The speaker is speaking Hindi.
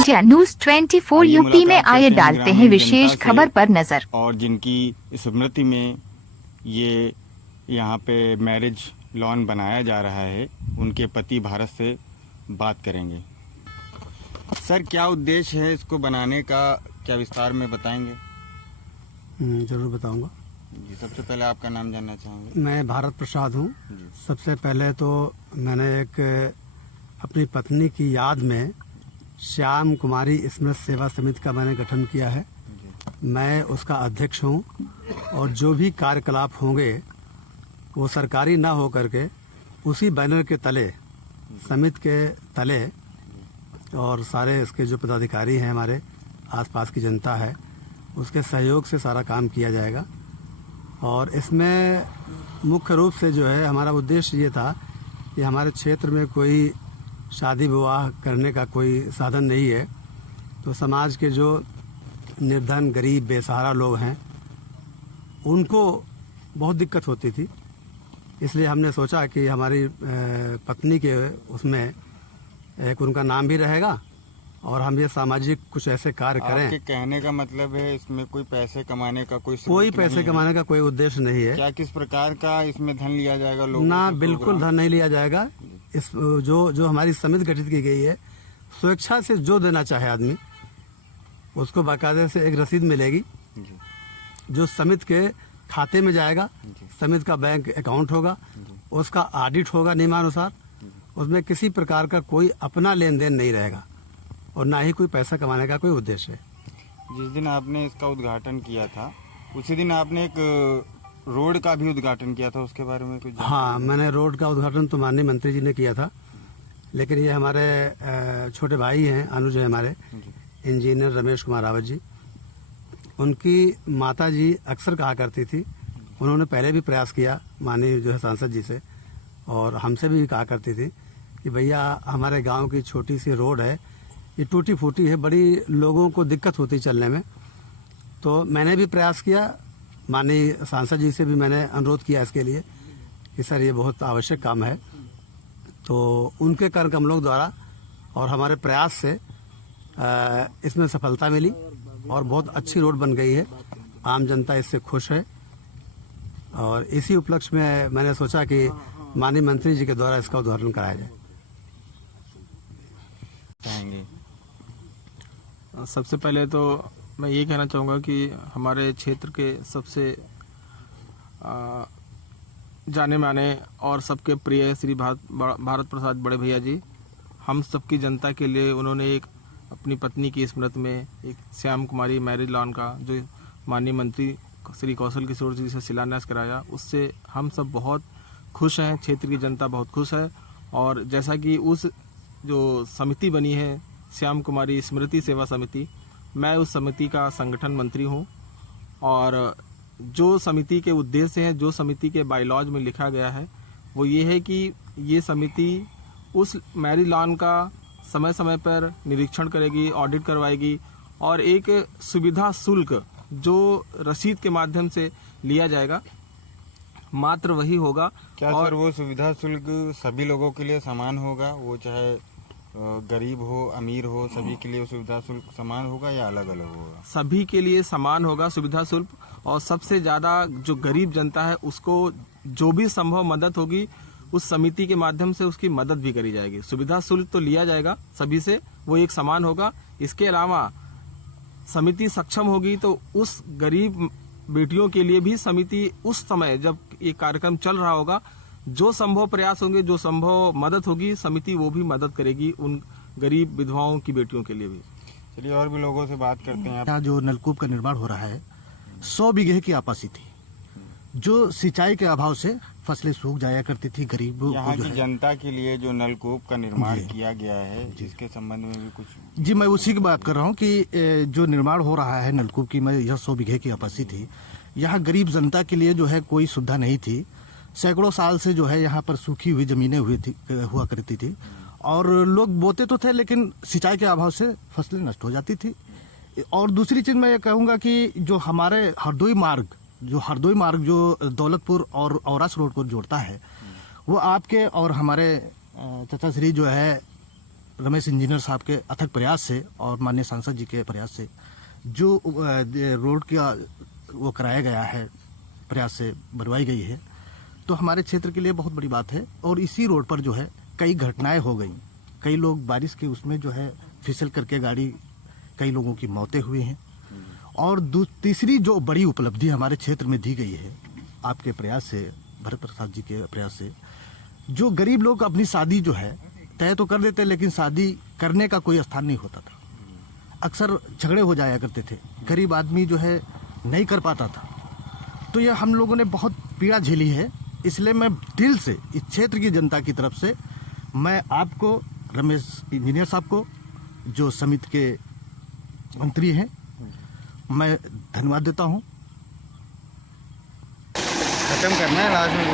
इंडिया न्यूज 24 यूपी में आए डालते हैं विशेष खबर पर नजर। और जिनकी स्मृति में ये यहाँ पे मैरिज लॉन बनाया जा रहा है, उनके पति भारत से बात करेंगे। सर, क्या उद्देश्य है इसको बनाने का, क्या विस्तार में बताएंगे? जरूर बताऊंगा जी। सबसे पहले आपका नाम जानना चाहेंगे। मैं भारत प्रसाद हूँ। सबसे पहले तो मैंने एक अपनी पत्नी की याद में श्याम कुमारी स्मृति सेवा समिति का मैंने गठन किया है। मैं उसका अध्यक्ष हूँ और जो भी कार्यकलाप होंगे वो सरकारी ना हो करके उसी बैनर के तले, समिति के तले, और सारे इसके जो पदाधिकारी हैं, हमारे आसपास की जनता है, उसके सहयोग से सारा काम किया जाएगा। और इसमें मुख्य रूप से जो है हमारा उद्देश्य ये था कि हमारे क्षेत्र में कोई शादी विवाह करने का कोई साधन नहीं है, तो समाज के जो निर्धन, गरीब, बेसहारा लोग हैं उनको बहुत दिक्कत होती थी। इसलिए हमने सोचा कि हमारी पत्नी के उसमें एक उनका नाम भी रहेगा और हम ये सामाजिक कुछ ऐसे कार्य करें। आपके कहने का मतलब है इसमें कोई पैसे कमाने का कोई पैसे कमाने का कोई उद्देश्य नहीं है। क्या किस प्रकार का इसमें धन लिया जाएगा लोगों ना, से? बिल्कुल धन नहीं लिया जाएगा। इस जो हमारी समिति गठित की गई है, स्वेच्छा से जो देना चाहे आदमी उसको बाकायदे से एक रसीद मिलेगी जो समिति के खाते में जाएगा। समिति का बैंक अकाउंट होगा, उसका ऑडिट होगा नियमानुसार। उसमें किसी प्रकार का कोई अपना लेन देन नहीं रहेगा और ना ही कोई पैसा कमाने का कोई उद्देश्य है। जिस दिन आपने इसका उद्घाटन किया था उसी दिन आपने एक रोड का भी उद्घाटन किया था, उसके बारे में कुछ? हाँ, मैंने रोड का उद्घाटन तो माननीय मंत्री जी ने किया था, लेकिन ये हमारे छोटे भाई हैं, अनुज है हमारे, इंजीनियर रमेश कुमार रावत जी। उनकी माता जी अक्सर कहा करती थी, उन्होंने पहले भी प्रयास किया माननीय जो है सांसद जी से, और हमसे भी कहा करती थी कि भैया हमारे गांव की छोटी सी रोड है, ये टूटी फूटी है, बड़ी लोगों को दिक्कत होती चलने में। तो मैंने भी प्रयास किया, माननीय सांसद जी से भी मैंने अनुरोध किया इसके लिए कि सर ये बहुत आवश्यक काम है। तो उनके कर कमलों द्वारा और हमारे प्रयास से इसमें सफलता मिली और बहुत अच्छी रोड बन गई है। आम जनता इससे खुश है और इसी उपलक्ष्य में मैंने सोचा कि माननीय मंत्री जी के द्वारा इसका उद्घाटन कराया जाए। सबसे पहले तो मैं ये कहना चाहूँगा कि हमारे क्षेत्र के सबसे जाने माने और सबके प्रिय श्री भारत प्रसाद बड़े भैया जी, हम सबकी जनता के लिए उन्होंने एक अपनी पत्नी की स्मृति में एक श्याम कुमारी मैरिज लॉन का जो माननीय मंत्री श्री कौशल किशोर जी से शिलान्यास कराया, उससे हम सब बहुत खुश हैं, क्षेत्र की जनता बहुत खुश है। और जैसा कि उस जो समिति बनी है श्याम कुमारी स्मृति सेवा समिति, मैं उस समिति का संगठन मंत्री हूं और जो समिति के उद्देश्य हैं, जो समिति के बायलॉज में लिखा गया है, वो ये है कि ये समिति उस मैरिज लॉन का समय समय पर निरीक्षण करेगी, ऑडिट करवाएगी और एक सुविधा शुल्क जो रसीद के माध्यम से लिया जाएगा मात्र वही होगा। क्या और सर वो सुविधा शुल्क सभी लोगों के लिए समान होगा? वो चाहे गरीब हो, अमीर हो, सभी के लिए सुविधा शुल्क समान होगा या अलग अलग होगा? सभी के लिए समान होगा सुविधा शुल्क, और सबसे ज्यादा जो गरीब जनता है उसको जो भी संभव मदद होगी उस समिति के माध्यम से उसकी मदद भी करी जाएगी। सुविधा शुल्क तो लिया जाएगा सभी से, वो एक समान होगा। इसके अलावा समिति सक्षम होगी तो उस गरीब बेटियों के लिए भी समिति उस समय जब ये कार्यक्रम चल रहा होगा, जो संभव प्रयास होंगे, जो संभव मदद होगी, समिति वो भी मदद करेगी उन गरीब विधवाओं की बेटियों के लिए भी। चलिए और भी लोगों से बात करते हैं। यहाँ जो नलकूप का निर्माण हो रहा है 100 बीघे की आपासी थी, जो सिंचाई के अभाव से फसलें सूख जाया करती थी। गरीब यहाँ की जनता के लिए जो नलकूप का निर्माण किया गया है, इसके संबंध में भी कुछ? जी, मैं उसी की बात कर रहा हूँ कि जो निर्माण हो रहा है नलकूप की, मैं यह 100 बीघे की आपासी थी। यहाँ गरीब जनता के लिए जो है कोई सुविधा नहीं थी। सैकड़ों साल से जो है यहाँ पर सूखी हुई जमीनें हुआ करती थी और लोग बोते तो थे, लेकिन सिंचाई के अभाव से फसलें नष्ट हो जाती थी। और दूसरी चीज मैं ये कहूँगा कि जो हमारे हरदोई मार्ग जो दौलतपुर और औरास रोड को जोड़ता है, वो आपके और हमारे चाचा श्री जो है रमेश इंजीनियर साहब के अथक प्रयास से और माननीय सांसद जी के प्रयास से जो रोड का वो कराया गया है, प्रयास से बनवाई गई है, तो हमारे क्षेत्र के लिए बहुत बड़ी बात है। और इसी रोड पर जो है कई घटनाएं हो गई, कई लोग बारिश के उसमें जो है फिसल करके गाड़ी, कई लोगों की मौतें हुई हैं। और तीसरी जो बड़ी उपलब्धि हमारे क्षेत्र में दी गई है आपके प्रयास से, भरत प्रसाद जी के प्रयास से, जो गरीब लोग अपनी शादी जो है तय तो कर देते, लेकिन शादी करने का कोई स्थान नहीं होता था। अक्सर झगड़े हो जाया करते थे, गरीब आदमी जो है नहीं कर पाता था। तो ये हम लोगों ने बहुत पीड़ा झेली है। इसलिए मैं दिल से इस क्षेत्र की जनता की तरफ से मैं आपको, रमेश इंजीनियर साहब को, जो समिति के मंत्री हैं, मैं धन्यवाद देता हूँ। खत्म करना है लास्ट में।